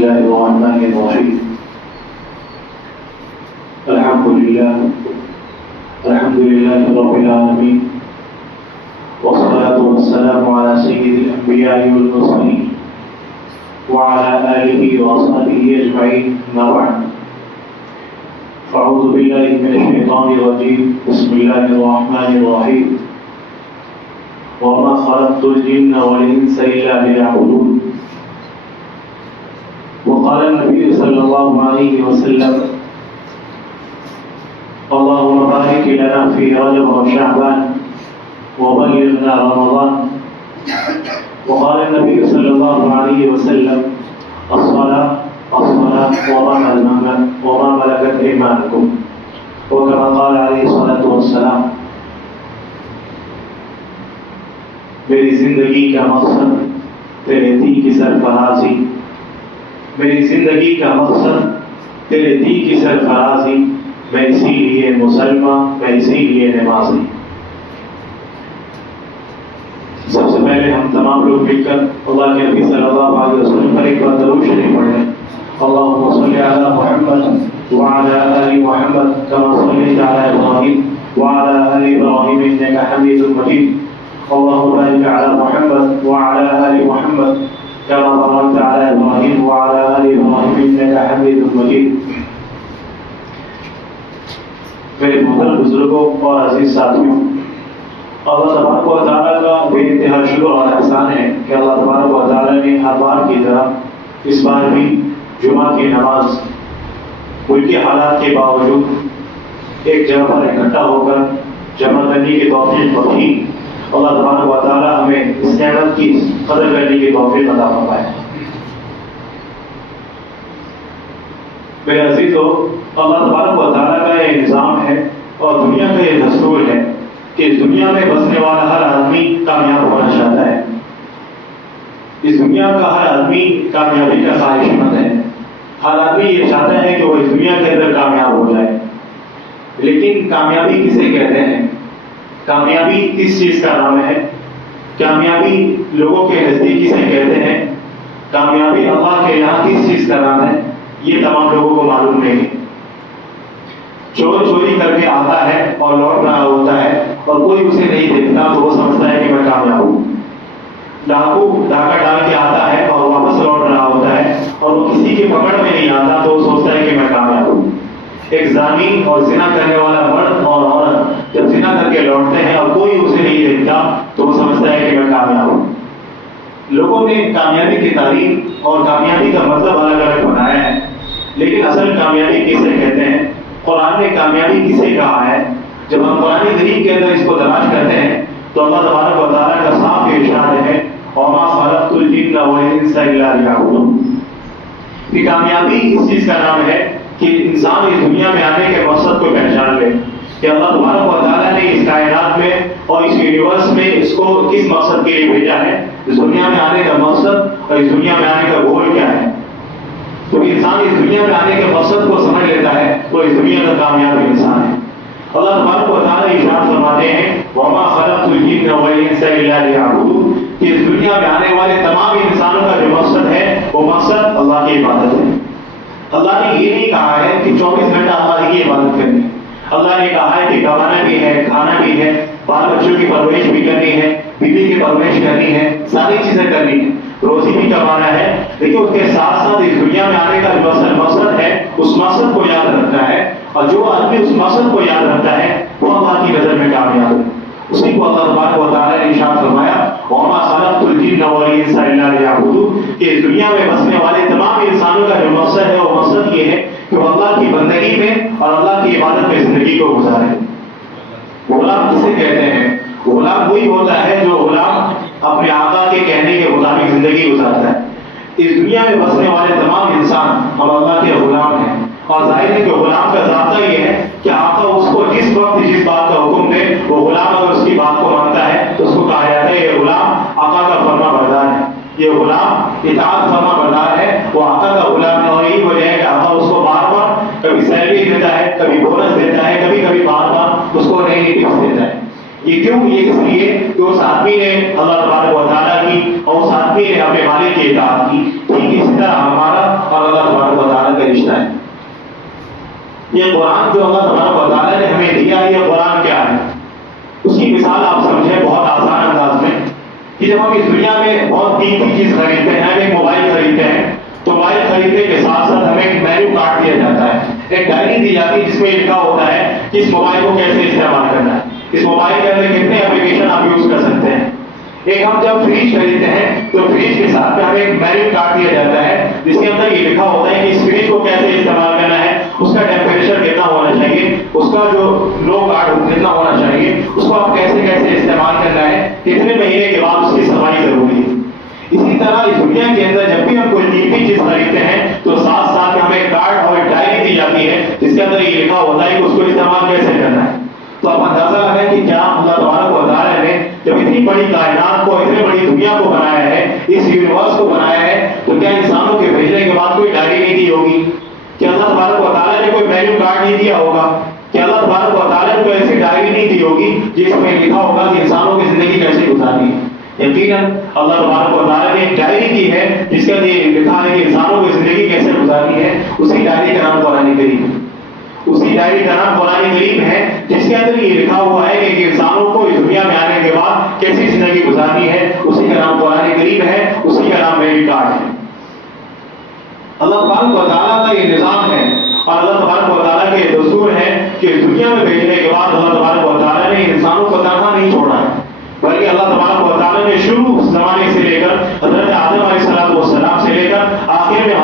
الله الرحمن الرحيم الحمد لله رب العالمين والصلاة والسلام على سيد الأنبياء والمرسلين وعلى آله وصحبه أجمعين أما بعد فأعوذ بالله من الشيطان الرجيم بسم الله الرحمن الرحيم وما خلقت الجن والإنس إلا ليعبدون وقال النبي صلى الله عليه وسلم اللهم بارك لنا في رجب وشعبان وبلغنا رمضان وقال النبي صلى الله عليه وسلم الصلاة وما ملكت أيمانكم وكما قال عليه الصلاة والسلام میری زندگی کا مقصد تیرے دین کی سرفرازی میری زندگی کا مقصد تیرے دین کی سرفرازی میں اسی لیے مسلمان میں اسی لیے نمازی سب سے پہلے ہم تمام لوگ مل کر اللہ کے نبی صلی اللہ علیہ وسلم پر ایک بار درود شریف پڑھیں اللهم صل على محمد وعلى آل محمد كما صليت على إبراهيم وعلى آل إبراهيم إنك حميد مجيد اللهم بارك على محمد وعلى آل محمد كما باركت على إبراهيم وعلى آل إبراهيم إنك حميد مجيد میرے محترم بزرگوں اور عزیز ساتھیوں، اللہ تبارک و تعالیٰ کا بے انتہا شکر اور احسان ہے کہ اللہ تبارک و تعالیٰ نے ہر بار کی طرح اس بار بھی جمعہ کی نماز ملکی حالات کے باوجود ایک جگہ پر اکٹھا ہو کر جمع کرنے کی توفیق بخشی۔ اللہ تبارک و تعالیٰ ہمیں اس نعمت کی قدر کرنے کی توفیق عطا فرمائے۔ میرے عزیزو، اللہ تبارک و تعالیٰ کا یہ نظام ہے اور دنیا کا یہ دستور ہے کہ اس دنیا میں بسنے والا ہر آدمی کامیاب ہونا چاہتا ہے۔ اس دنیا کا ہر آدمی کامیابی کا خواہش مند ہے۔ ہر آدمی یہ چاہتا ہے کہ وہ اس دنیا کے اندر کامیاب ہو جائے، لیکن کامیابی کسے کہتے ہیں؟ کامیابی کس چیز کا نام ہے؟ کامیابی لوگوں کے نزدیک کسے کہتے ہیں؟ کامیابی اللہ کے یہاں کس چیز کا نام ہے؟ یہ تمام لوگوں کو معلوم نہیں ہے۔ چور چوری کر کے آتا ہے اور لوٹ رہا ہوتا ہے اور کوئی اسے نہیں دیکھتا تو وہ سمجھتا ہے کہ میں کامیاب ہوں۔ ڈاکو ڈاکہ ڈال کے آتا ہے اور واپس لوٹ رہا ہوتا ہے اور وہ کسی کی پکڑ میں نہیں آتا تو وہ سوچتا ہے کہ میں کامیاب ہوں۔ ایک زانی اور زنا کرنے والا مرد اور عورت جب زنا کر کے لوٹتے ہیں اور کوئی اسے نہیں دیکھتا تو وہ سمجھتا ہے کہ میں کامیاب ہوں۔ لوگوں نے کامیابی کی تعریف اور کامیابی کا مطلب الگ الگ بنایا ہے، لیکن اصل کامیابی کسے کہتے ہیں؟ قرآن نے کامیابی کسے کہا ہے؟ جب ہم قرآن کریم کے اندر اس کو تلاش کرتے ہیں تو اللہ تبارک و تعالیٰ کا صاف ارشاد ہے وَمَا خَلَقْتُ الْجِنَّ وَالْإِنسَ إِلَّا لِيَعْبُدُونِ۔ کہ کامیابی اس چیز کا نام ہے کہ انسان اس دنیا میں آنے کے مقصد کو پہچان لے کہ اللہ تبارک و تعالیٰ نے اس کائنات میں اور اس یونیورس میں اس کو کس مقصد کے لیے بھیجا ہے، اس دنیا میں آنے کا مقصد اور اس دنیا میں آنے کا گول کیا ہے۔ تو انسان اس دنیا میں آنے کے مقصد کو سمجھ لیتا ہے تو اس دنیا کا کامیاب انسان ہے۔ اللہ تبارک و تعالیٰ ارشاد فرماتے ہیں وَمَا خَلَقْتُ الْجِنَّ وَالْإِنسَ إِلَّا لِيَعْبُدُونِ کہ اس دنیا میں آنے والے تمام انسانوں کا جو مقصد ہے وہ مقصد اللہ کی عبادت ہے۔ اللہ نے یہ نہیں کہا ہے کہ 24 گھنٹہ اللہ کی عبادت کرنی ہے۔ اللہ نے کہا ہے کہ کمانا بھی ہے، کھانا بھی ہے، بال بچوں کی پرورش بھی کرنی ہے، بیوی کی پرورش کرنی ہے، ساری چیزیں کرنی ہے، روزی بھی کمانا ہے، لیکن اس کے ساتھ ساتھ اس دنیا میں آنے کا جو اصل مقصد ہے اس مقصد کو یاد رکھنا ہے، اور جو آدمی اس مقصد کو یاد رکھتا ہے وہ اللہ کی نظر میں کامیاب ہے۔ اسی کو اللہ تبارک و تعالیٰ نے ارشاد فرمایا وَمَا خَلَقْتُ الْجِنَّ وَالْإِنسَ إِلَّا لِيَعْبُدُونِ کہ اس دنیا میں بسنے والے تمام انسانوں کا جو مقصد ہے وہ مقصد یہ ہے کہ وہ اللہ کی بندگی میں اور اللہ کی عبادت میں زندگی کو گزارے۔ غلام کسے کہتے ہیں؟ غلام وہی ہوتا ہے جو غلام اپنے آقا کے کہنے کے مطابق زندگی گزارتا ہے۔ اس دنیا میں بسنے والے تمام انسان اور اللہ کے غلام ہیں، اور ظاہر ہے کہ غلام کا ضابطہ یہ ہے کہ آقا اس کو جس وقت جس بات کا حکم دے وہ غلام اگر اس کی بات کو مانتا ہے تو اس کو کہا جاتا ہے یہ غلام آقا کا فرما بردار ہے، یہ غلام اطاعت فرما بردار ہے، وہ آقا کا غلام ہے۔ اور یہی وجہ ہے کہ آقا اس کو بار بار کبھی سیلری دیتا ہے، کبھی بونس دیتا ہے، کبھی کبھی بار بار اس کو نئی نئی ٹپس دیتا ہے۔ یہ کیوں؟ یہ اس لیے کہ اس آدمی نے اللہ تبارک و تعالیٰ کی اور اس آدمی نے اپنے مالک کی اطاعت کی۔ ٹھیک اسی طرح ہمارا اور یہ قرآن جو اللہ تبارک و تعالیٰ نے ہمیں دیا، یہ قرآن کیا ہے؟ اس کی مثال آپ سمجھیں بہت آسان انداز میں کہ جب ہم اس دنیا میں بہت قیمتی چیز خریدتے ہیں، ہم ایک موبائل خریدتے ہیں تو موبائل خریدنے کے ساتھ ساتھ ہمیں ایک مینو کارڈ دیا جاتا ہے، ایک ڈائری دی جاتی ہے جس میں لکھا ہوتا ہے کہ اس موبائل کو کیسے استعمال کرنا ہے، اس موبائل کے اندر کتنے اپلیکیشن آپ یوز کر سکتے ہیں۔ ایک ہم جب فریج خریدتے ہیں تو فریج کے ساتھ میں ہمیں ایک مینو کارڈ دیا جاتا ہے جس کے اندر یہ لکھا ہوتا ہے کہ اس فریج کو کیسے استعمال کرنا ہے، اس کا ٹیمپریچر کتنا ہونا چاہیے، اس کا جو لو کارڈ کتنا ہونا چاہیے، اس کو آپ کیسے کیسے استعمال کرنا ہے، کتنے مہینے کے بعد اس کی صفائی ضروری ہے۔ اسی طرح اس دنیا کے اندر جب بھی ہم کوئی قیمتی چیز خریدتے ہیں تو ساتھ ساتھ ہمیں ایک کارڈ اور ایک ڈائری دی جاتی ہے جس کے اندر یہ لکھا ہوتا ہے کہ اس کو استعمال کیسے کرنا ہے۔ تو آپ اندازہ لگائیں کہ کیا اللہ تبارک و تعالیٰ نے جب اتنی بڑی کائنات کو، اتنی بڑی دنیا کو بنایا ہے، اس یونیورس کو بنایا ہے، تو کیا انسانوں کے بھیجنے کے بعد کوئی ڈائری نہیں دی ہوگی؟ کیا اللہ تبارک و تعالیٰ نے کوئی مینو کارڈ نہیں دیا ہوگا؟ کیا اللہ تبارک و تعالیٰ نے کوئی ایسی ڈائری نہیں دی ہوگی جس میں لکھا ہوگا کہ انسانوں کی زندگی کیسے گزارنی ہے؟ یقیناً اللہ تبارک و تعالیٰ نے ایک ڈائری دی ہے جس کے اندر یہ لکھا ہے کہ انسانوں کی زندگی کیسے گزارنی ہے۔ اسی ڈائری کا نام قرآن کریم ہے، اسی ڈائری کا نام قرآن کریم ہے جس کے اندر یہ لکھا ہوا ہے کہ انسانوں کو اس دنیا میں آنے کے بعد کیسی زندگی گزارنی ہے۔ اسی کا نام قرآن کریم ہے، اسی کا نام میری کارڈ ہے۔ اللہ تبارک و تعالیٰ کا یہ نظام ہے اور اللہ تبارک و تعالیٰ کے دستور ہے کہ دنیا میں بھیجنے کے بعد اللہ تبارک و تعالیٰ نے انسانوں کو تنہا نہیں چھوڑا ہے، بلکہ اللہ تبارک و تعالیٰ نے شروع زمانے سے لے کر حضرت آدم علیہ السلام سے لے کر آخر میں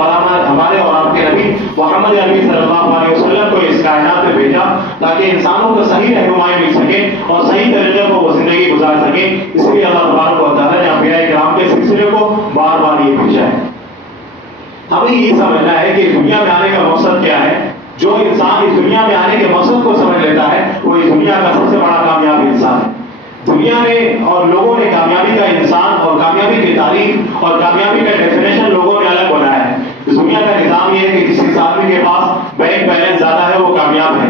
ہمارے اور آپ کے نبی محمد عربی صلی اللہ علیہ وسلم کو اس کائنات میں بھیجا تاکہ انسانوں کو صحیح رہنمائی مل سکے اور صحیح طریقے کو وہ زندگی گزار سکے۔ اس لیے اللہ تبارک و تعالیٰ نے انبیاء کرام کے سلسلے کو بار بار یہ بھیجا ہے۔ ہمیں یہ سمجھنا ہے کہ دنیا میں آنے کا مقصد کیا ہے۔ جو انسان اس دنیا میں آنے کے مقصد کو سمجھ لیتا ہے وہ اس دنیا کا سب سے بڑا کامیاب انسان ہے۔ دنیا میں اور لوگوں نے کامیابی کا انسان اور کامیابی کی تعریف اور کامیابی کا ڈیفینیشن لوگوں نے الگ بنایا ہے۔ اس دنیا کا نظام یہ ہے کہ جس آدمی کے پاس بینک بیلنس زیادہ ہے وہ کامیاب ہے۔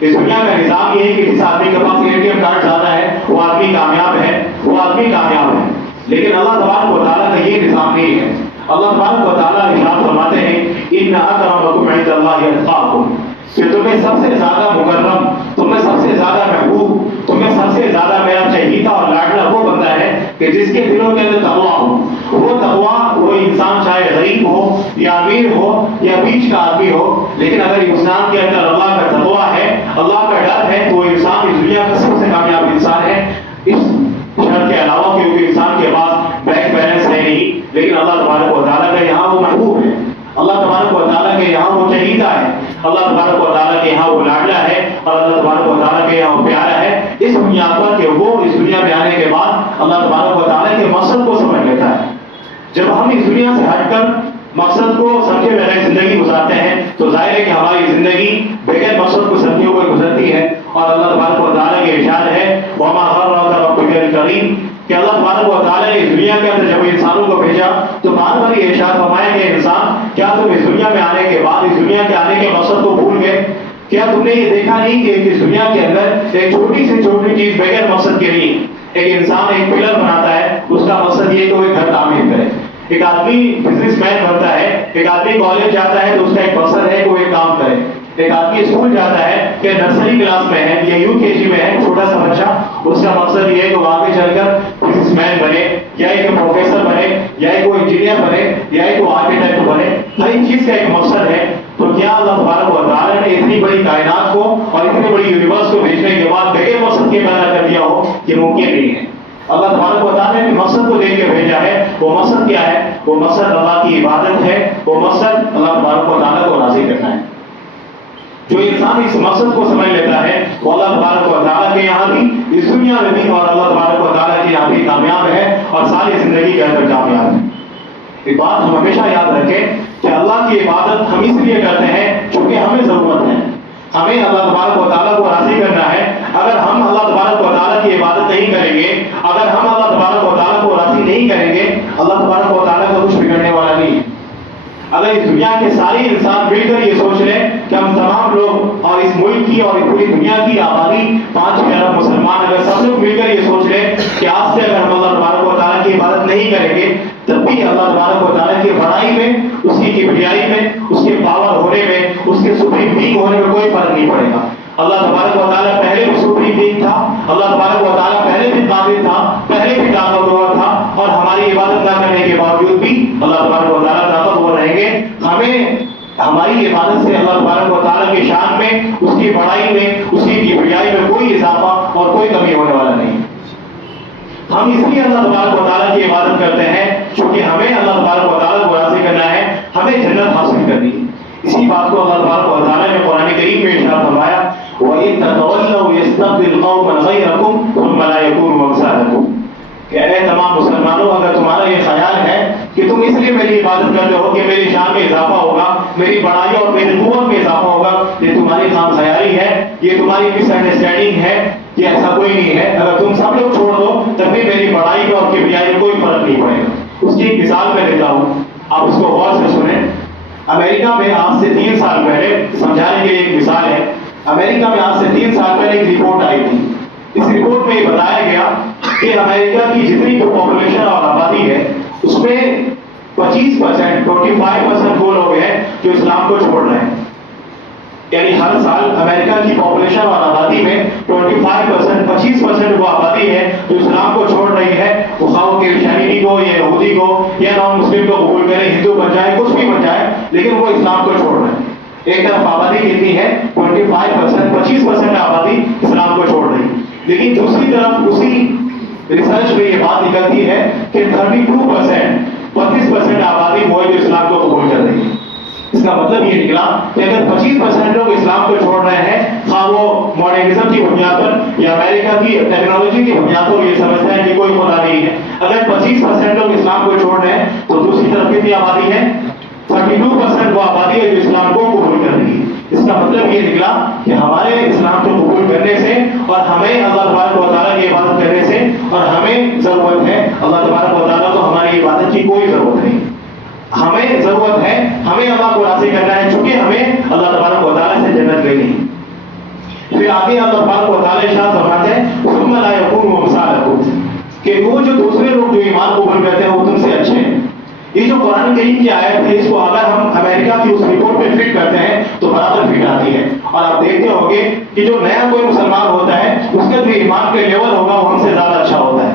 اس دنیا کا نظام یہ ہے کہ جس آدمی کے پاس ATM کارڈ زیادہ ہے وہ آدمی کامیاب ہے، وہ آدمی کامیاب ہے۔ لیکن اللہ تبارک و تعالیٰ کا یہ نظام نہیں ہے۔ اللہ تبارک و تعالیٰ ارشاد فرماتے ہیں ان اکرمکم عند اللہ اتقاکم، کہ تمہیں سب سے زیادہ مکرم، تمہیں سب سے زیادہ محبوب، تمہیں سب سے زیادہ میرا چہیتا اور لاڈلا وہ بندہ ہے کہ جس کے دلوں کے اندر تقویٰ ہو۔ وہ تقویٰ وہ انسان چاہے غریب ہو یا امیر ہو یا بیچ کا آدمی ہو، لیکن اگر انسان کے اندر اللہ کا تقویٰ ہے، اللہ کا ڈر ہے، تو وہ انسان اس دنیا کا سب سے کامیاب انسان ہے۔ اس شرط کے علاوہ کیونکہ انسان کے پاس بینک بیلنس ہے نہیں، لیکن اللہ تبارک و تعالیٰ کا یہاں وہ محبوب ہے، اللہ تبارک و تعالیٰ کے یہاں وہ چہیتا ہے، اللہ تبارک و تعالیٰ کے یہاں وہ لاڈلا ہے اور اللہ تبارک و تعالیٰ کے یہاں وہ پیارا ہے۔ اس بنیاد پر کہ وہ اس دنیا میں آنے کے بعد اللہ تبارک و تعالیٰ کے مقصد کو سمجھ لیتا ہے۔ جب ہم اس دنیا سے ہٹ کر مقصد کو سمجھے بغیر زندگی گزارتے ہیں تو ظاہر ہے کہ ہماری زندگی بغیر مقصد کو سمجھے ہوئے گزرتی ہے، اور اللہ تبارک و تعالیٰ کے ارشاد ہے وما غرک ربک الکریم، کہ اللہ تبارک و تعالیٰ نے اس دنیا کے اندر جب انسانوں کو بھیجا تو بار بار یہ ارشاد فرمایا کہ انسان کیا تم اس دنیا میں آنے کے بعد اس دنیا کے آنے کے مقصد کو بھول گئے؟ کیا تم نے یہ دیکھا نہیں کہ اس دنیا کے اندر ایک چھوٹی سے چھوٹی چیز بغیر مقصد کے نہیں، ایک انسان ایک پلر بناتا ہے، اس کا مقصد یہ کہ وہ ایک گھر تعمیر کرے۔ ایک آدمی بزنس مین بنتا ہے، ایک آدمی کالج جاتا ہے تو اس کا ایک مقصد ہے کہ وہ ایک کام کرے۔ ایک آدمی اسکول جاتا ہے کہ نرسری کلاس میں ہے یا UKG میں ہے، چھوٹا سا بچہ، اس کا مقصد یہ ہے کہ وہ آگے چل کر بزنس مین بنے یا ایک پروفیسر بنے یا ایک وہ انجینئر بنے یا ایک وہ آرکیٹیکٹ بنے۔ ہر ایک چیز کا ایک مقصد ہے۔ تو کیا اللہ تبارک و تعالیٰ نے اتنی بڑی کائنات کو اور اتنی بڑی یونیورس کو بھیجنے کے بعد بغیر مقصد کے پیدا کر دیا ہو؟ یہ ممکن نہیں ہے۔ اللہ تبارک و تعالیٰ نے مقصد کو دیکھ کے بھیجا ہے۔ وہ مقصد کیا ہے؟ وہ مقصد اللہ کی عبادت ہے، وہ مقصد اللہ تبارک و تعالیٰ کو راضی کرنا ہے۔ جو انسان اس مقصد کو سمجھ لیتا ہے وہ اللہ تبارک و تعالیٰ کے یہاں بھی، اس دنیا میں بھی، اور اللہ تبارک و تعالیٰ کے یہاں بھی کامیاب ہے اور ساری زندگی کے اندر کامیاب ہے۔ ایک بات ہم ہمیشہ یاد رکھیں کہ اللہ کی عبادت ہم اس لیے کرتے ہیں چونکہ ہمیں ضرورت ہے، ہمیں اللہ تبارک و تعالیٰ کو راضی کرنا ہے۔ اگر ہم اللہ تبارک و تعالیٰ کی عبادت نہیں کریں گے، اگر ہم اللہ تبارک و تعالیٰ کو راضی نہیں کریں گے، اللہ تبارک و تعالیٰ کا کچھ بگڑنے والا نہیں ہے۔ اگر اس دنیا کے سارے انسان مل کر یہ سوچ لیں کہ ہم تمام لوگ اور اس ملک کی اور پوری دنیا کی آبادی 5 ارب مسلمان، اگر سب لوگ مل کر یہ سوچ لیں کہ آج سے اگر ہم اللہ تبارک و تعالیٰ کی عبادت نہیں کریں گے، تب بھی اللہ تبارک و تعالیٰ کی بڑائی میں، اس کی کبریائی میں، اس کے پاور ہونے میں، اس کے سپریم بینگ ہونے میں کوئی فرق نہیں پڑے گا۔ اللہ تبارک و تعالیٰ پہلے بھی سپریم بینگ تھا، اللہ تبارک و تعالیٰ پہلے بھی قادر تھا، پہلے بھی طاقتور تھا، اور ہماری عبادت نہ کرنے کے باوجود بھی اللہ تبارک و تعالیٰ طاقتور رہیں گے۔ ہمیں ہماری عبادت سے اللہ تبارک و تعالیٰ کی شان میں، اس کی بڑائی میں، اس کی کبریائی میں کوئی اضافہ اور کوئی کمی ہونے والا نہیں۔ ہم اس لیے اللہ تبارک و تعالیٰ کی عبادت کرتے ہیں چونکہ ہمیں اللہ تبارک و تعالیٰ کو راضی کرنا ہے، ہمیں جنت حاصل کرنی ہے۔ اسی بات کو اللہ تبارک و تعالیٰ نے قرآن کریم میں ارشاد فرمایا، وَإِن تَتَوَلَّوْا يَسْتَبْدِلْ قَوْمًا غَيْرَكُمْ ثُمَّ لَا يَكُونُوا أَمْثَالَكُمْ، کہ اے تمام مسلمانوں، اگر تمہارا یہ خیال ہے کہ تم اس لیے میری عبادت کرتے ہو کہ میری شان میں اضافہ ہوگا، میری بڑائی اور میری قوت میں اضافہ ہوگا، یہ تمہاری خام خیالی ہے، یہ تمہاری مس انڈرسٹینڈنگ ہے، یہ ایسا کوئی نہیں ہے۔ اگر تم سب لوگ چھوڑ دو تب بھی میری بڑائی میں اور کبریائی میں کوئی فرق نہیں پڑے گا۔ اس کی ایک مثال میں دیتا ہوں، آپ اس کو غور سے سنیں۔ امریکہ میں آج سے 3 سال پہلے، سمجھانے کے لیے ایک مثال ہے، امریکہ میں آج سے 3 سال پہلے ایک رپورٹ آئی تھی۔ اس رپورٹ میں یہ بتایا گیا کہ امریکہ کی جتنی بھی پاپولیشن اور آبادی ہے اس میں 25% وہ لوگ ہیں جو اسلام کو چھوڑ رہے ہیں۔ یعنی ہر سال امریکہ کی پاپولیشن اور آبادی میں 25% وہ آبادی ہے جو اسلام کو چھوڑ رہی ہے، وہ خواہ کرسچینٹی کو یا یہودی کو یا نان مسلم کو قبول کرے، ہندو بن جائے، کچھ بھی بن جائے، لیکن وہ اسلام کو چھوڑ رہے ہیں۔ ایک طرف آبادی کتنی ہے؟ 25% آبادی اسلام کو چھوڑ رہی ہے، لیکن دوسری طرف اسی ریسرچ میں یہ بات نکلتی ہے کہ 32% آبادی وہ ہے جو اسلام کو قبول کر رہی ہے۔ اس کا مطلب یہ نکلا کہ اگر 25% لوگ اسلام کو چھوڑ رہے ہیں، خواہ وہ ماڈرنزم کی بنیاد پر یا امریکہ کی ٹیکنالوجی کی بنیاد پر یہ سمجھتے ہیں کہ کوئی خدا نہیں ہے، اگر 25% لوگ اسلام کو چھوڑ رہے ہیں تو دوسری طرف کتنی آبادی ہے؟ 32% وہ آبادی ہے جو اسلام کو قبول کر رہی ہے۔ اس کا مطلب یہ نکلا کہ ہمارے اسلام کو قبول کرنے سے اور ہمیں اللہ تبارک و تعالیٰ کی عبادت کرنے سے، اور ہمیں ضرورت ہے اللہ تبارک و تعالیٰ کو ہماری عبادت کی کوئی ضرورت نہیں، ہمیں ضرورت ہے، ہمیں اللہ کو راضی کرنا ہے چونکہ ہمیں اللہ تبارک و تعالیٰ سے جنت لینی ہے۔ پھر آگے اللہ تبارک و تعالیٰ ارشاد فرماتے ہیں ثم لا يكونوا أمثالكم، کہ وہ جو دوسرے لوگ جو ایمان قبول کرتے ہیں وہ تم سے اچھے ہیں۔ یہ جو قرآن کریم کی آیت ہے، اس کو اگر ہم امریکہ کی اس رپورٹ پہ فٹ کرتے ہیں تو برابر فٹ آتی ہے، اور آپ دیکھتے ہوں گے کہ جو نیا کوئی مسلمان ہوتا ہے اس کا جو ایمان کا لیول ہوگا وہ ہم سے زیادہ اچھا ہوتا ہے۔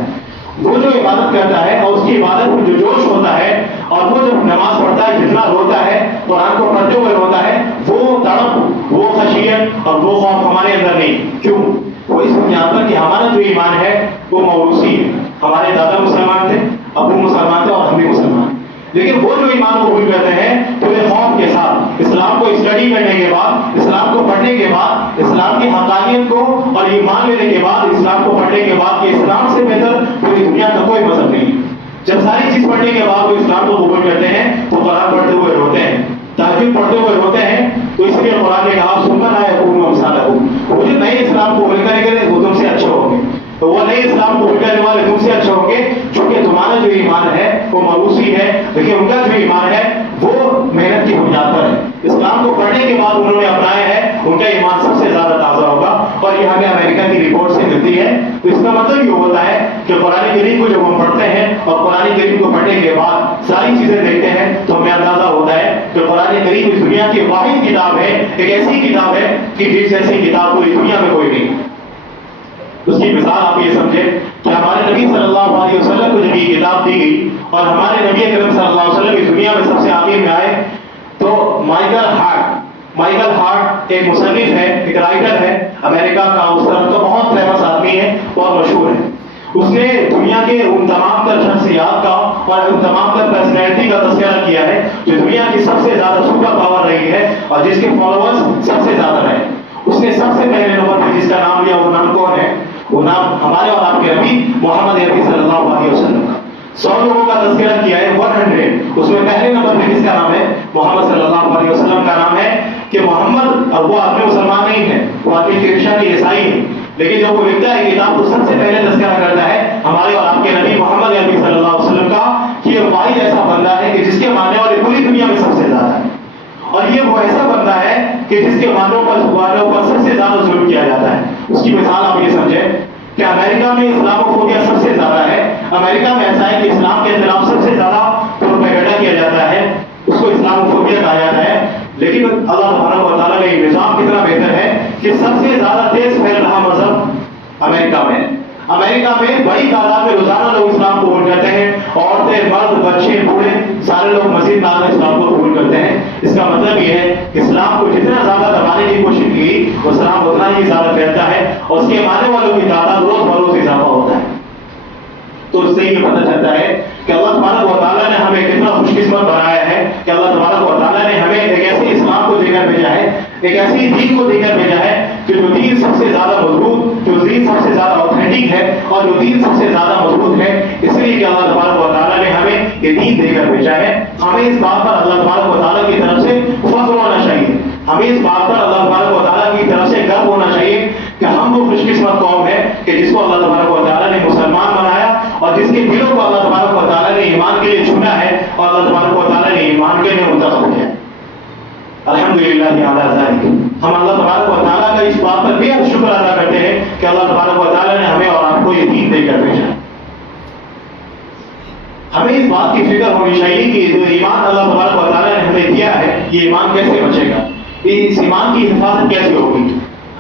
وہ جو عبادت کرتا ہے اور اس کی عبادت میں جو جوش ہوتا ہے، اور وہ جب نماز پڑھتا ہے جتنا روتا ہے قرآن کو پڑھتے ہوئے روتا ہے، وہ تڑپ، وہ خشیت اور وہ خوف ہمارے اندر نہیں۔ کیوں؟ وہ اس بنیاد پر کہ ہمارا جو ایمان ہے وہ موروثی ہے، ہمارے دادا مسلمان تھے، ابو مسلمان تھے اور ہم بھی مسلمان، لیکن وہ جو ایمان کو قبول کرتے ہیں پورے خوف کے ساتھ، اسلام کو اسٹڈی کرنے کے بعد، اسلام کو پڑھنے کے بعد، اسلام کی حقانیت کو اور ایمان لینے کے بعد، اسلام کو پڑھنے کے بعد کہ اسلام سے بہتر پوری دنیا کا کوئی مذہب نہیں۔ جب ساری چیز پڑھنے کے بعد وہ اسلام کو قبول کرتے ہیں تو قرآن پڑھتے ہوئے روتے ہیں، تہجد پڑھتے ہوئے روتے ہیں، تو اس لیے قرآن نے کہا ثم لا يكونوا أمثالكم، وہ جو نئے اسلام کو قبول کریں گے وہ تم سے اچھے ہوں گے، تو وہ نئے اسلام کو قبول کرنے والے تم سے اچھے ہوں گے چونکہ تمہارا جو ایمان ہے وہ موروثی ہے، لیکن ان کا جو ایمان ہے وہ محنت کی بنیاد پر ہے۔ اسلام کو پڑھنے کے بعد انہوں نے اپنایا ہے، ان کا ایمان سب سے زیادہ تازہ ہوگا، اور یہ ہمیں امریکہ کی رپورٹ سے ملتی ہے۔ تو اس کا مطلب یہ ہوتا ہے کہ قرآن کریم کو جب ہم پڑھتے ہیں اور قرآن کریم کو پڑھنے کے بعد ساری چیزیں دیکھتے ہیں تو ہمیں اندازہ ہوتا ہے کہ قرآن کریم اس دنیا کی واحد کتاب ہے، ایک ایسی کتاب ہے کہ جس جیسی کتاب پوری دنیا میں کوئی نہیں۔ اس کی مثال آپ یہ سمجھیں کہ ہمارے نبی صلی اللہ علیہ وسلم کو جب یہ کتاب دی گئی اور ہمارے نبی اکرم صلی اللہ علیہ وسلم اس دنیا میں سب سے آخر میں آئے، تو مائیکل ہارٹ ایک مصنف ہے، ایک رائٹر ہے امریکہ کا، اس طرف کا بہت فیمس آدمی ہے، بہت مشہور ہے۔ اس نے دنیا کے ان تمام تر شخصیات کا اور ان تمام تر پرسنالٹی کا تذکرہ کیا ہے جو دنیا کی سب سے زیادہ سپر پاور رہی ہے اور جس کے فالوورز سب سے زیادہ رہے۔ اس نے سب سے پہلے نمبر پہ جس کا نام لیا وہ نام کون ہے؟ وہ نام ہمارے اور آپ کے نبی محمد عربی صلی اللہ علیہ وسلم کا۔ 100 لوگوں کا تذکرہ کیا ہے، 100، اس میں پہلے نمبر پہ کس کا نام ہے؟ محمد صلی اللہ علیہ وسلم کا نام ہے کہ محمد، اور وہ آدمی مسلمان نہیں ہے، وہ آدمی کرسچن عیسائی ہے، لیکن جب وہ لکھتا ہے کتاب تو سب سے پہلے تذکرہ کرتا ہے ہمارے اور آپ کے نبی محمد عربی صلی اللہ علیہ وسلم کا کہ یہ واحد ایسا بندہ ہے کہ جس کے ماننے والے پوری دنیا میں سب سے زیادہ ہے، اور یہ وہ ایسا بندہ ہے کہ جس کے مانوں پر سب سے زیادہ ظلم کیا جاتا ہے۔ اس کی مثال آپ یہ سمجھیں کہ امریکہ میں اسلاموفوبیا سب سے زیادہ ہے. امریکہ میں ایسا ہے کہ اسلام کے خلاف سب سے زیادہ پروپیگنڈا کیا جاتا ہے, اس کو اسلاموفوبیا کہا جاتا ہے. لیکن اللہ تبارک و تعالیٰ کا یہ نظام کتنا بہتر ہے کہ سب سے زیادہ تیز پھیل رہا مذہب امریکہ میں. امریکہ میں بڑی تعداد میں روزانہ لوگ اسلام قبول کرتے ہیں. عورتیں, مرد, بچے, بوڑھے سارے لوگ مزید تعداد میں اسلام کو قبول کرتے ہیں. اس کا مطلب یہ ہے کہ اسلام کو جتنا زیادہ دبانے کی کوشش کی وہ اسلام اتنا ہی زیادہ پھیلتا ہے اور اس کے ماننے والوں کی تعداد روز بروز اضافہ ہوتا ہے. تو اس سے یہ پتہ چلتا ہے کہ اللہ تبارک و تعالیٰ نے ہمیں کتنا خوش قسمت بنایا ہے کہ اللہ تبارک و تعالیٰ نے ہمیں ایک ایسے اسلام کو دے کر بھیجا ہے, ایک ایسی دین کو دے کر بھیجا ہے کہ جو دین سب سے زیادہ مضبوط, جو دین سب سے زیادہ اوتھینٹک ہے اور جو دین سب سے زیادہ مضبوط ہے. اس لیے کہ اللہ تبارک و تعالیٰ نے ہمیں یہ دین دے کر بھیجا ہے. ہمیں اس بات پر اللہ تبارک و تعالیٰ کی طرف سے فخر ہونا چاہیے. ہمیں اس بات پر اللہ تبارک و تعالیٰ کی طرف سے گرو ہونا چاہیے کہ ہم وہ خوش قسمت قوم ہے کہ جس کو اللہ تبارک و تعالیٰ نے مسلمان بنایا اور جس کے دلوں کو اللہ تبارک و تعالیٰ نے ایمان کے لیے چنا ہے اور اللہ تبارک و تعالیٰ نے ایمان کے لیے منتخب کیا. الحمدللہ علی ذالک. ہم اللہ تبارک و تعالیٰ کا اس بات پر بھی شکر ادا کرتے ہیں کہ اللہ تبارک و تعالیٰ نے ہمیں اور آپ کو یہ دین دے کر بھیجا. ہمیں اس بات کی فکر ہونی چاہیے کہ جو ایمان اللہ تبارک و تعالیٰ نے ہمیں دیا ہے یہ ایمان کیسے بچے گا, اس ایمان کی حفاظت کیسے ہوگی.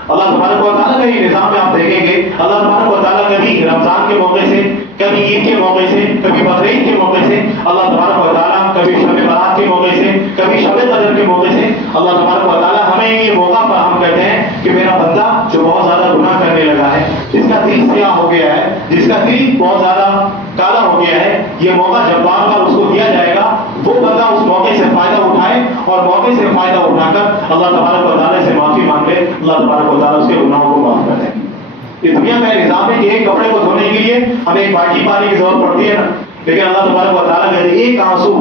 اللہ تبارک و تعالیٰ کا یہ نظام میں آپ دیکھیں گے اللہ تبارک و تعالیٰ کبھی رمضان کے موقع سے, کبھی عید کے موقع سے, کبھی بقرعید کے موقع سے, اللہ تبارک و تعالیٰ کبھی شب برات کے موقع سے, کبھی شب قدر کے موقع سے اللہ تبارک و تعالیٰ ہمیں یہ موقع فراہم کرتے ہیں کہ میرا بندہ جو بہت زیادہ گناہ کرنے لگا ہے, جس کا دل سیاہ ہو گیا ہے, جس کا دل بہت زیادہ کالا ہو گیا ہے, یہ موقع جب بار بار اس کو دیا جائے گا وہ بندہ اس موقع سے فائدہ اٹھائے اور موقع سے فائدہ اٹھا کر اللہ تبارک و تعالیٰ سے معافی مانگ لے. اللہ تبارک و تعالیٰ اس کے گناہوں کو معاف کر دیں. اس دنیا میں نظام ہے کہ ایک کپڑے کو دھونے کے لیے ہمیں ایک بالٹی پانی کی ضرورت پڑتی ہے نا, لیکن اللہ تبارک و تعالیٰ کہتے ہیں ایک آنسو,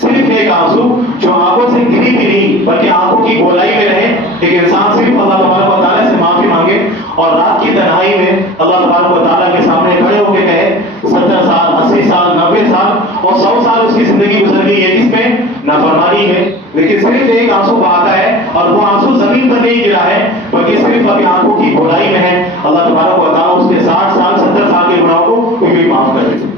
صرف ایک آنسو جو آنکھوں سے گری بھی نہیں بلکہ آنکھوں کی گولائی میں رہے, ایک انسان صرف اللہ تبارک و تعالیٰ سے معافی مانگے اور رات کی تنہائی میں اللہ تبارک و تعالیٰ کے سامنے کھڑے ہو کے کہے 70 سال 80 سال 90 سال اور 100 سال اس کی زندگی گزر گئی ہے اس میں نافرمانی ہے, لیکن صرف ایک آنسو بہاتا ہے اور وہ آنسو زمین پر نہیں گرا ہے بلکہ صرف اپنی آنکھوں کی گولائی میں ہے. اللہ تبارک و تعالیٰ اس کے 60 سال 70 سال کے گناہوں کو بھی معاف کر دیتے.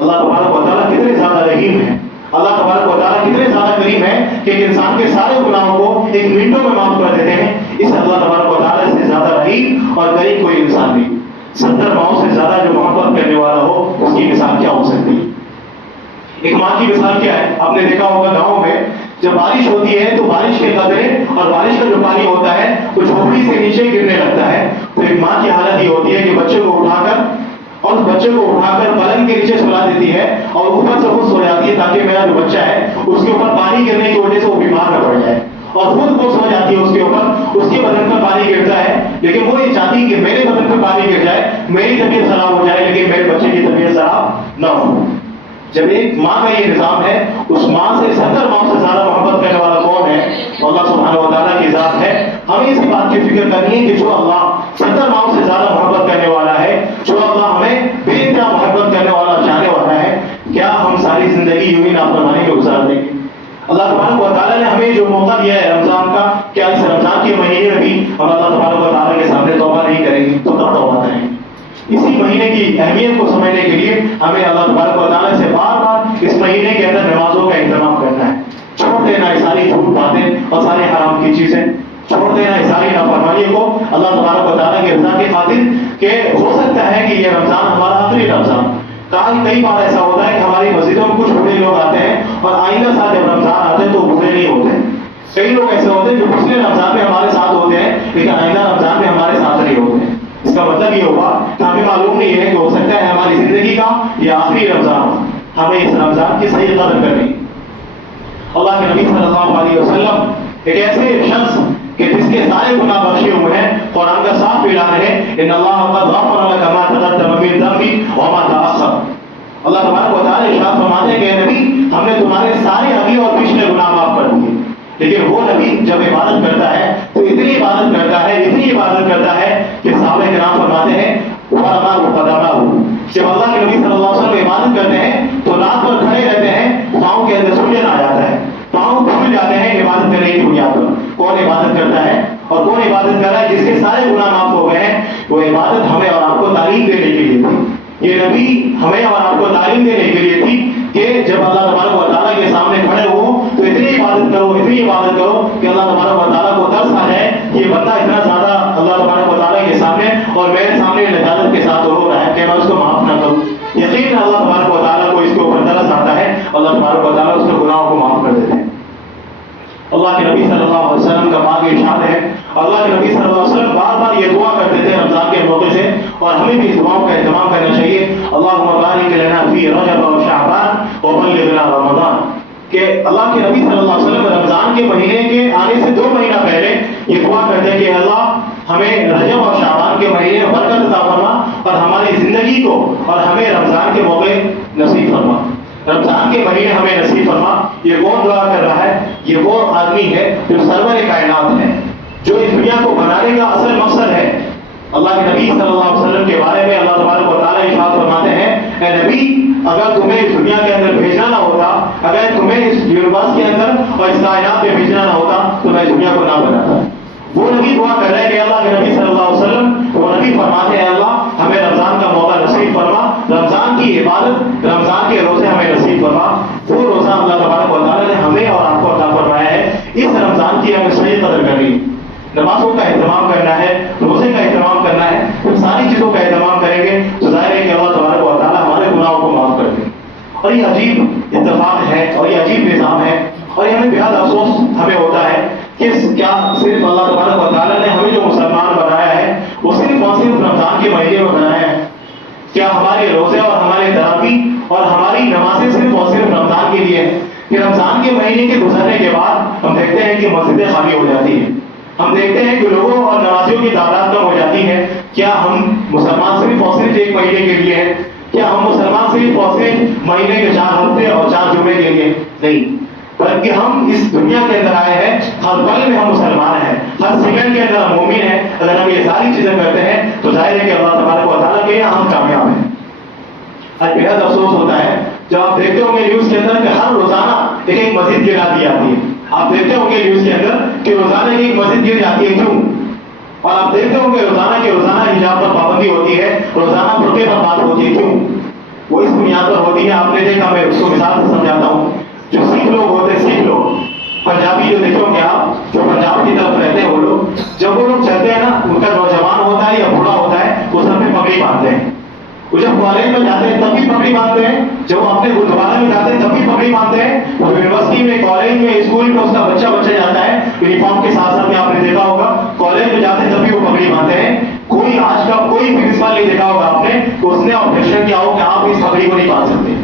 اللہ تبارک و تعالیٰ کتنے زیادہ رحیم ہے, اللہ تبارک و تعالیٰ کتنے زیادہ کریم ہے کہ ایک انسان کے سارے گناہوں کو ایک منٹوں میں معاف کر دیتے ہیں. اس اللہ تبارک و تعالیٰ سے زیادہ رحیم اور کریم کوئی انسان نہیں. 70 ماؤں سے زیادہ جو محبت کرنے والا ہو اس کی مثال کیا ہو سکتی ہے. ایک ماں کی مثال کیا ہے, آپ نے دیکھا ہوگا گاؤں میں جب بارش ہوتی ہے تو بارش کے قطرے اور بارش کا جو پانی ہوتا ہے وہ جھوپڑی سے نیچے گرنے لگتا ہے. تو ایک ماں کی حالت یہ ہوتی ہے کہ بچے کو اٹھا کر اور اس بچے کو اٹھا کر پلنگ کے نیچے سلا دیتی ہے اور اوپر سے خود سو جاتی ہے تاکہ میرا جو بچہ ہے اس کے اوپر پانی گرنے کی وجہ سے وہ بیمار نہ پڑ جائے, اور خود وہ سو جاتی ہے اس کے اوپر, اس کے بدن پر پانی گرتا ہے لیکن وہ یہ چاہتی ہے کہ میرے بدن پر پانی گر جائے, میری طبیعت خراب ہو جائے لیکن میرے بچے کی طبیعت خراب نہ ہو. جب ایک ماں کا یہ نظام ہے, اس ماں سے 70 ماں سے زیادہ محبت کرنے والا کون ہے؟ اللہ سبحانہ و تعالیٰ کی ذات ہے. ہمیں اس بات کی فکر کرنی ہے کہ جو اللہ 70 ماں سے زیادہ محبت کرنے والا ہے, جو اللہ ہمیں بے انتہا محبت کرنے والا چاہنے والا ہے, کیا ہم ساری زندگی یوں ہی نافرمانی میں گزار دیں گے؟ اللہ تبارک و تعالیٰ نے ہمیں جو موقع دیا ہے رمضان کا, کیا اس رمضان کے مہینے میں بھی ہم اللہ تبارک و تعالیٰ کے سامنے توبہ نہیں کریں گے؟ تو کب توبہ کریں گے؟ اسی مہینے کی اہمیت کو سمجھنے کے لیے ہمیں اللہ تبارک و تعالیٰ سے بار بار اس مہینے کے اندر نمازوں کا اہتمام کرنا ہے. چھوڑ دینا ہے ساری جھوٹ باتیں اور سارے حرام کی چیزیں, چھوڑ دینا ہے ساری نافرمانیوں کو اللہ تبارک و تعالیٰ کی رضا کی خاطر کہ ہو سکتا ہے کہ یہ رمضان ہمارا آخری رمضان. کئی بار ایسا ہوتا ہے کہ ہماری مسجدوں میں کچھ بوڑھے لوگ آتے ہیں اور آئندہ سال جب رمضان آتے ہیں تو بوڑھے نہیں ہوتے. کئی لوگ ایسے ہوتے ہیں جو پچھلے رمضان میں ہمارے ساتھ ہوتے ہیں لیکن آئندہ رمضان میں ہمارے ساتھ نہیں ہوتے ہیں. اس کا مطلب یہ ہوگا کہ ہمیں معلوم نہیں ہے کہ ہو سکتا ہے ہماری زندگی کا یہ آخری رمضان ہو. ہمیں اس رمضان کی صحیح قدر کرنی. اللہ کے نبی صلی اللہ علیہ وسلم ایک ایسے شخص کہ جس کے سارے گناہ بخشے ہوئے ہیں, قرآن کا صاف اعلان ہے ان اللہ قد غفر لك ما تقدم من ذنبك وما تأخر. اللہ تبارک و تعالیٰ ارشاد فرماتے ہیں کہ نبی ہم نے تمہارے سارے اگلے اور پچھلے گناہ معاف کر دیے. لیکن وہ نبی جب عبادت کرتا ہے تو اتنی عبادت کرتا ہے کہ صحابہ کرام فرماتے ہیں جب اللہ کے نبی صلی اللہ علیہ وسلم عبادت کرتے ہیں تو رات بھر کھڑے رہتے ہیں, پاؤں کے اندر سوجن آ جاتا ہے, پاؤں پھول جاتے ہیں عبادت کرنے کی بنیاد پر. کون عبادت کرتا ہے؟ اور کون عبادت کر رہا ہے؟ جس کے سارے گناہ معاف ہو گئے ہیں. وہ عبادت ہمیں اور آپ کو تعلیم دینے کے لیے تھی. یہ نبی ہمیں اور آپ کو تعلیم دینے کے لیے تھی کہ جب اللہ تبارک و تعالیٰ کے سامنے کھڑے ہو تو اتنی عبادت کرو کہ اللہ تبارک و تعالیٰ کو ترس آ جائے. یہ بندہ اتنا زیادہ اللہ تبارک و تعالیٰ کے سامنے اور میرے سامنے لجاجت کے ساتھ رو رہا ہے کہ میں اس کو معاف نہ کروں. یقین اللہ تبارک و تعالیٰ کو اس کے اوپر ترس آتا ہے. اللہ تبارک و تعالیٰ اس کے گناہوں کو معاف کر دیتے ہیں. اللہ کے نبی صلی اللہ علیہ وسلم کا پاک ارشاد ہے. اللہ کے نبی صلی اللہ علیہ وسلم بار بار یہ دعا کرتے تھے رمضان کے موقع سے, اور ہمیں بھی اس دعاؤں کا اہتمام کرنا چاہیے. اللہم بارک لنا فی رجب و شعبان وبلغنا رمضان. کہ اللہ کے نبی صلی اللہ علیہ وسلم رمضان کے مہینے کے آنے سے 2 مہینہ پہلے یہ دعا کرتے ہیں کہ اللہ ہمیں رجب اور شعبان کے مہینے میں برکت عطا فرما اور ہماری زندگی کو اور ہمیں رمضان کے موقع نصیب فرما. رمضان کے مہینے ہمیں نصیب فرما. یہ کون دعا کر رہا ہے؟ یہ وہ آدمی ہے جو سرور کائنات ہے, جو اس دنیا کو بنانے کا اصل مقصد ہے. اللہ کے نبی صلی اللہ علیہ وسلم کے بارے میں اللہ تبارک و تعالیٰ ارشاد فرماتے ہیں, اے نبی اگر تمہیں اس دنیا کے اندر بھیجنا نہ ہوتا, اگر تمہیں اس یونیورس کے اندر اور اس کائنات میں بھیجنا نہ ہوتا تو میں اس دنیا کو نہ بناتا. وہ نبی دعا کر رہے ہیں کہ اللہ کے نبی صلی اللہ علیہ وسلم, وہ نبی فرماتے ہیں اللہ ہمیں رمضان کا موقع نصیب فرما, رمضان کی عبادت, رمضان کے روزے ہمیں نصیب فرما. وہ روزہ اللہ تبارک و تعالیٰ نے ہمیں اور آپ کو عطا فرمایا ہے. اس رمضان کی ہمیں صحیح قدر کرنی, نمازوں کا اہتمام کرنا ہے, روزے کا اہتمام کرنا ہے. ان ساری چیزوں کا اہتمام کریں گے تو ظاہر ہے کہ اللہ تبارک و تعالیٰ ہمارے گناہوں کو معاف کر دے. اور یہ عجیب اتفاق ہے اور یہ عجیب نظام ہے, اور یہ ہمیں بہت افسوس ہمیں ہوتا ہے کہ کیا صرف اللہ تبارک و تعالیٰ نے ہمیں جو مسلمان بنایا ہے وہ صرف اور صرف رمضان کے مہینے میں بنایا ہے؟ کیا ہمارے روزے اور ہمارے تراویح اور ہماری نمازیں صرف اور صرف رمضان کے لیے ہیں؟ کہ رمضان کے مہینے کے گزرنے کے بعد ہم دیکھتے ہیں کہ مسجدیں خالی ہو جاتی ہیں, ہم دیکھتے ہیں کہ لوگوں اور نمازیوں کی تعداد کم ہو جاتی ہے. کیا ہم مسلمان صرف اور صرف 1 مہینے کے لیے ہیں؟ کیا ہم مسلمان صرف اور صرف مہینے کے 4 ہفتے اور 4 جمعے کے لیے نہیں, بلکہ ہم اس دنیا کے اندر آئے ہیں, ہر پل میں ہم مسلمان ہیں, ہر سیکنڈ کے اندر ہم مومن ہیں. اگر ہم یہ ساری چیزیں کرتے ہیں تو ظاہر ہے کہ اللہ تبارک و تعالیٰ کے یہاں ہم کامیاب ہیں. آج بہت افسوس ہوتا ہے جب آپ دیکھتے ہوں گے نیوز کے اندر کہ ہر روزانہ ایک مسجد گرا دی جاتی ہے. آپ دیکھتے ہوں گے نیوز کے اندر کہ روزانہ ایک مسجد گر جاتی ہے. کیوں؟ اور آپ دیکھتے ہوں گے روزانہ کے روزانہ حجاب پر پابندی ہوتی ہے, روزانہ برقعے پر بات ہوتی ہے. کیوں؟ وہ اس بنیاد پر ہوتی ہے, آپ نے دیکھا, میں اس کو مثال سے سمجھاتا ہوں. جو سکھ لوگ ہوتے ہیں, سکھ لوگ پنجابی جو دیکھو گے آپ, جو پنجاب کی طرف رہتے ہیں وہ لوگ, جب وہ لوگ چلتے ہیں نا, ان کا نوجوان ہوتا ہے یا بوڑھا ہوتا ہے, وہ سب میں پگڑی باندھتے ہیں. وہ جب کالج میں جاتے ہیں تب بھی پگڑی باندھتے ہیں, جب وہ اپنے گردوارے میں جاتے ہیں تب بھی پگڑی باندھتے ہیں. وہ یونیورسٹی میں, کالج میں, اسکول میں اس کا بچہ جاتا ہے یونیفارم کے ساتھ ساتھ میں, آپ نے دیکھا ہوگا کالج میں جاتے ہیں تب بھی وہ پگڑی باندھتے ہیں. کوئی آج کا کوئی پرنسپل نہیں دیکھا ہوگا آپ نے اس نے آبجیکشن کیا ہو کہ آپ اس پگڑی کو نہیں باندھ سکتے.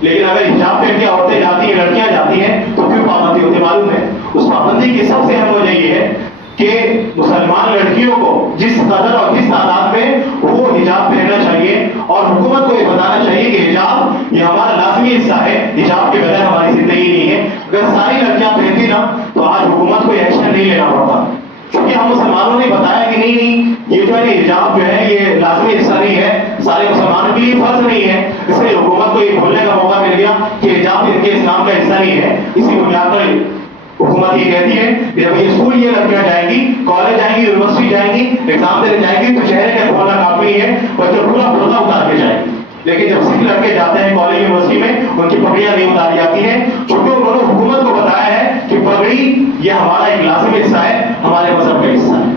لیکن اگر حجاب پہن کے عورتیں جاتی ہیں, لڑکیاں جاتی ہیں, تو کیوں پابندی ہوتی ہے معلوم ہے؟ اس پابندی کی سب سے اہم وجہ یہ ہے کہ مسلمان لڑکیوں کو جس قدر اور جس تعداد میں وہ حجاب پہننا چاہیے, اور حکومت کو یہ بتانا چاہیے کہ حجاب یہ ہمارا لازمی حصہ ہے, حجاب کے بغیر ہماری زندگی نہیں ہے. اگر ساری لڑکیاں پہنتی نا تو آج حکومت کو ایکشن نہیں لینا پڑتا, کیونکہ ہم مسلمانوں نے بتایا کہ نہیں یہ جو ہے حجاب جو ہے یہ لازمی حصہ نہیں ہے, سارے مسلمانوں کے لیے فرض نہیں ہے. اس لیے حکومت کو یہ بولنے کا موقع مل گیا کہ حجاب ان کے اسلام کا حصہ نہیں ہے. اسی بنیاد پر حکومت یہ کہتی ہے کہ جب یہ اسکول یہ لڑکیاں جائیں گی, کالج جائیں گی, یونیورسٹی جائیں گی, ایگزام دینے جائیں گی, تو چہرے کا کھولنا کافی ہے, بچے پورا برقع اتار کے جائیں گی. لیکن جب سکھ لڑکے جاتے ہیں کالج یونیورسٹی میں, ان کی پگڑیاں نہیں اتاری جاتی ہیں, چونکہ انہوں نے حکومت کو بتایا ہے کہ پگڑی یہ ہمارا ایک لازمی حصہ ہے, ہمارے مذہب کا حصہ ہے.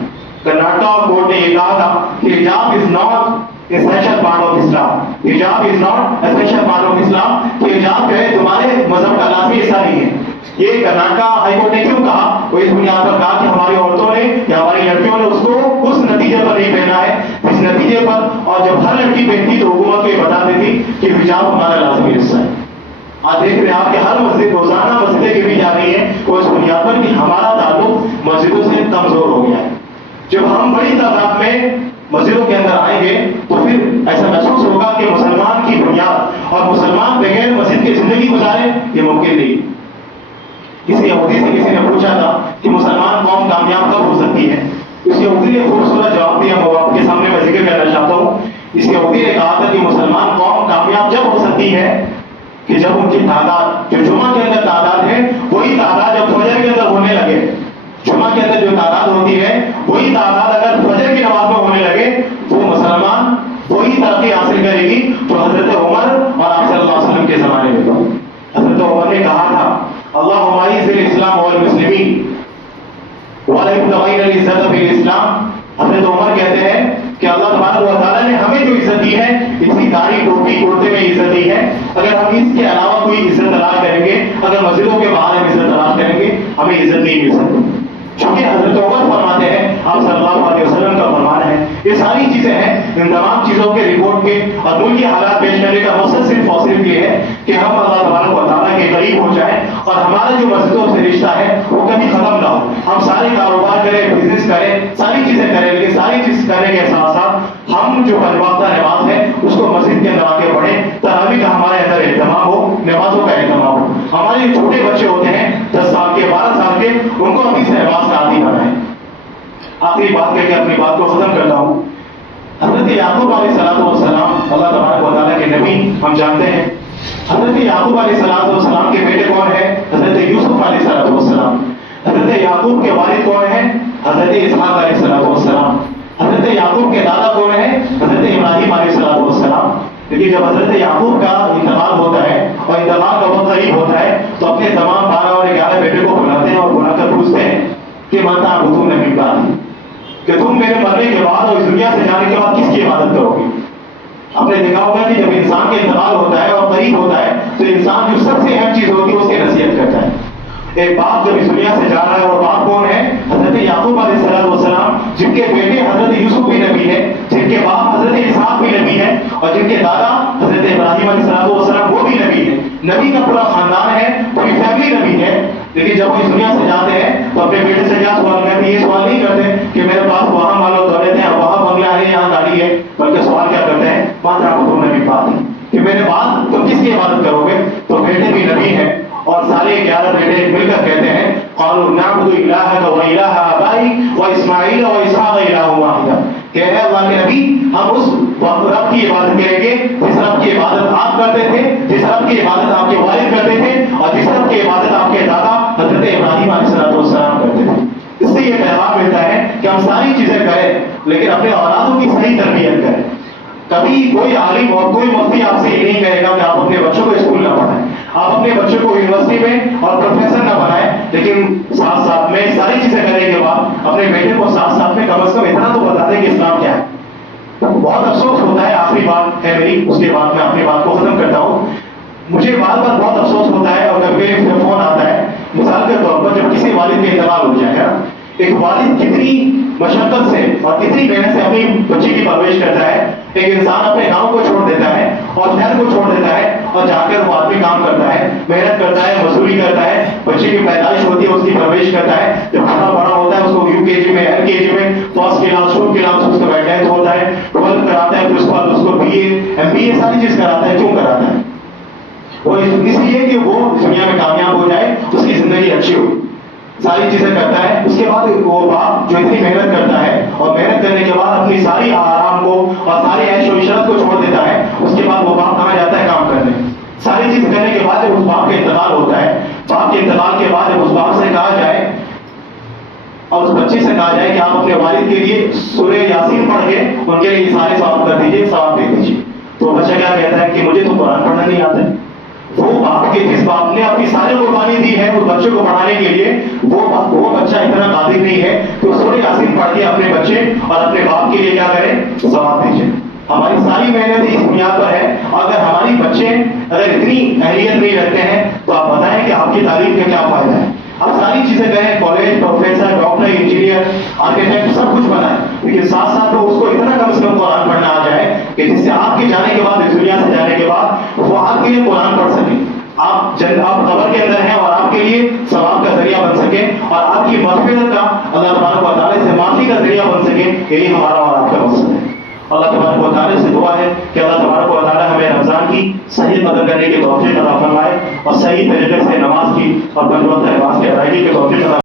کرناٹکا کورٹ نے یہ کہا تھا کہ حجاب is not essential part of اسلام, حجاب is not essential part of اسلام, کہ حجاب جو ہے تمہارے مذہب کا لازمی حصہ نہیں ہے. یہ کرناٹکا ہائی کورٹ نے کیوں کہا؟ وہ اس بنیاد پر کہا کہ ہماری عورتوں نے یا ہماری لڑکیوں نے اس کو اس نتیجے پر نہیں پہنا ہے, اس نتیجے پر, اور جب ہر لڑکی پہنتی تو حکومت کو یہ بتا دیتی کہ حجاب ہمارا لازمی حصہ ہے. آج دیکھ رہے ہیں آپ کہ ہر مسجد روزانہ مسجدیں گری جا رہی ہیں, وہ اس بنیاد پر کہ ہمارا تعلق مسجدوں سے کمزور ہو گیا ہے. جب ہم بڑی تعداد میں مسجدوں کے اندر آئیں گے تو پھر ایسا محسوس ہوگا کہ مسلمان کی بنیاد اور مسلمان بغیر مسجد کی زندگی گزارے یہ ممکن نہیں. کسی یہودی سے کسی نے پوچھا تھا کہ مسلمان قوم کامیاب کب ہو سکتی ہے؟ اس یہودی نے خوبصورت جواب دیا, وہ آپ کے سامنے میں ذکر کرنا چاہتا ہوں. اس یہودی نے کہا تھا کہ مسلمان قوم کامیاب جب ہو سکتی ہے کہ جب ان کی تعداد, جو جمعہ کے اندر تعداد ہے, وہی تعداد جب فجر کے اندر ہونے لگے. جمعہ کے اندر جو تعداد ہوتی اسلام حضرت عمر کہتے ہیں کہ اللہ تبارک و تعالیٰ نے ہمیں جو عزت دی ہے اسی داڑھی ٹوپی کرتے میں عزت دی ہے. اگر ہم اس کے علاوہ کوئی عزت تلاش کریں گے, اگر مسجدوں کے باہر ہم عزت تلاش کریں گے, ہمیں عزت نہیں مل سکتی. چونکہ حضرت عمر فرماتے ہیں, آپ صلی اللہ علیہ وسلم کا فرمان ہے, یہ ساری چیزیں ہیں, ان تمام چیزوں کے رپورٹ کے اور ملکی حالات پیش کرنے کا مقصد صرف اور صرف یہ ہے کہ ہم اللہ تبارک و تعالیٰ کے قریب ہو جائیں اور ہمارا جو مسجدوں سے رشتہ ہے وہ کبھی ختم نہ ہو. ہم سارے کاروبار کریں, بزنس کریں, ساری چیزیں کریں, لیکن ساری چیز کرنے کے ساتھ ساتھ ہم جو پنجوابہ نماز ہے اس کو مسجد کے اندر آ کے پڑھیں. تراویح کا ہمارے اندر اہتمام ہو, نمازوں کا اہتمام ہو. ہمارے جو چھوٹے بچے ہوتے ہیں 10 سال کے 12 سال کے, ان کو اپنی نماز کا عادی بنائیں. آخری بات کر کے اپنی بات کو ختم کرتا ہوں. حضرت یعقوب علیہ السلام اللہ تبارک و تعالیٰ کے نبی ہم جانتے ہیں. حضرت یعقوب علیہ السلام کے بیٹے کون ہیں؟ حضرت یوسف علیہ السلام. حضرت یعقوب کے والد کون ہیں؟ حضرت اسحاق علیہ السلام. حضرت یعقوب کے دادا کون ہیں؟ حضرت ابراہیم علیہ السلام. لیکن جب حضرت یعقوب کا انتقال ہوتا ہے اور انتقال کا وقت قریب ہوتا ہے تو اپنے تمام 12 اور 11 بیٹے کو بلاتے ہیں اور بلا کر پوچھتے ہیں کہ ماتا تم نے بتائی کہ تم میرے مرنے کے بعد اور اس دنیا سے جانے کے بعد کس کی عبادت کرو گے؟ آپ نے دیکھا ہوگا کہ جب انسان کا انتقال ہوتا ہے اور قریب ہوتا ہے تو انسان جو سب سے اہم چیز ہوتی ہے اس کی نصیحت کرتا ہے. ایک باپ جب اس دنیا سے جا رہا ہے, اور باپ کون ہے؟ حضرت یعقوب علیہ السلام, جن کے بیٹے حضرت یوسف بھی نبی ہے, جن کے باپ حضرت اسحاق بھی نبی ہے, اور جن کے دادا حضرت ابراہیم علیہ السلام وہ بھی نبی ہے. نبی کا پورا خاندان ہے, پوری فیملی نبی ہے. لیکن جب وہ اس دنیا سے جاتے ہیں تو اپنے بیٹے سے کیا سوال کرتے؟ یہ سوال نہیں کرتے کہ میرے پاس وہاں مال و دولت ہے, وہاں بنگلہ ہے, یہاں گاڑی ہے, بلکہ سوال کیا کرتے ہیں؟ ماتا تم نے بات کہ میرے بعد تم کس کی عبادت کرو گے؟ تو بیٹے بھی نبی ہیں اور سارے 11 بیٹے مل کر کہتے ہیں قالوا نعبد الہک و الہ آبائک و اسماعیل و اسحاق الہ واحد, کہ اے اللہ کے نبی ہم اس رب کی عبادت کریں گے جس رب کی عبادت آپ کرتے تھے, جس رب کی عبادت آپ کے والد کرتے تھے, اور جس رب کی عبادت آپ کے دادا حضرت ابراہیم علیہ السلام کرتے تھے. اس سے یہ پیغام ملتا ہے کہ ہم ساری چیزیں کریں لیکن اپنے اولادوں کی صحیح تربیت کریں. کبھی کوئی عالم اور کوئی مفتی آپ سے یہ نہیں کہے گا کہ آپ اپنے بچوں کو اسکول نہ پڑھائیں, آپ اپنے بچوں کو یونیورسٹی میں اور پروفیسر نہ بنائیں, لیکن ساتھ ساتھ میں ساری چیزیں کرنے کے بعد اپنے بیٹے کو ساتھ ساتھ میں کم از کم اتنا تو بتا دیں کہ اسلام کیا ہے. بہت افسوس ہوتا ہے, آخری بات ہے میری, اس کے بعد میں اپنی بات کو ختم کرتا ہوں. مجھے بار بار بہت افسوس ہوتا ہے اور کبھی فون آتا ہے, مثال کے طور پر جب کسی والد کا انتقال ہو جائے گا, ایک والد کتنی مشقت سے اور کتنی محنت سے اپنی بچی کی پرورش کرتا ہے. ایک انسان اپنے گاؤں کو چھوڑ دیتا ہے اور شہر کو چھوڑ دیتا ہے اور جا کر وہ آدمی کام کرتا ہے, محنت کرتا ہے, مزدوری کرتا ہے, بچے کی پیدائش ہوتی ہے, اس کی پرورش کرتا ہے, جب تھوڑا بڑا ہوتا ہے اس کو UKG میں LKG میں فرسٹ کلاس شروع کلاس اس کا ڈیتھ ہوتا ہے, 12 کراتا ہے, پھر اس کے بعد اس کو BA MBA ساری چیز کراتا ہے. کیوں کراتا ہے؟ وہ اس لیے کہ وہ دنیا میں کامیاب ہو جائے, اس کی زندگی اچھی ہو, ساری چیزیں کرتا ہے. اس کے بعد وہ باپ جو اتنی محنت کرتا ہے اور محنت کرنے کے بعد اپنی ساری آرام کو اور ساری عیش و عشرت کو چھوڑ دیتا ہے, اس کے بعد وہ باپ کہاں جاتا ہے کام کرنے. ساری چیز کرنے کے بعد جب اس باپ کا انتقال ہوتا ہے, باپ کے انتقال کے بعد جب اس باپ سے کہا جائے اور اس بچے سے کہا جائے کہ آپ اپنے والد کے لیے سورہ یاسین پڑھ کے ان کے لیے سارے ثواب کر دیجیے, ثواب دے دیجیے, تو بچہ کیا کہتا ہے کہ مجھے تو قرآن پڑھنا نہیں آتا ہے. وہ باپ کے جس باپ نے اپنی ساری قربانی دی ہے اس بچے کو پڑھانے کے لیے, وہ بچہ اتنا قادر نہیں ہے کہ سورہ یاسین پڑھ کے اپنے بچے اور اپنے باپ کے لیے کیا کرے, ثواب دیجیے. ہماری ساری محنت اس بنیاد پر ہے. اگر ہماری بچے اگر اتنی اہلیت نہیں رکھتے ہیں تو آپ بتائیں کہ آپ کی تعلیم کا کیا فائدہ ہے. آپ ساری چیزیں کریں, college, professor, doctor, engineer, architect سب کچھ بنائیں, لیکن ساتھ ساتھ میں اس کو اتنا کم سے کم قرآن پڑھنا آ جائے کہ جس سے آپ کے جانے کے بعد, اس دنیا سے جانے کے بعد وہ آپ کے لیے قرآن پڑھ سکیں, آپ قبر کے اندر ہیں اور آپ کے لیے ثواب کا ذریعہ بن سکے اور آپ کی مغفرت کا, اللہ تبارک و تعالیٰ سے معافی کا ذریعہ بن سکے. یہی ہمارا اور آپ کا مقصد ہے. اللہ تبارک و تعالیٰ سے دعا ہے کہ اللہ تبارک و تعالیٰ ہمیں رمضان کی صحیح قدر کرنے کی توفیق عطا فرمائے اور صحیح طریقے سے نماز کی اور 5 وقت نماز کی ادائیگی کی توفیق عطا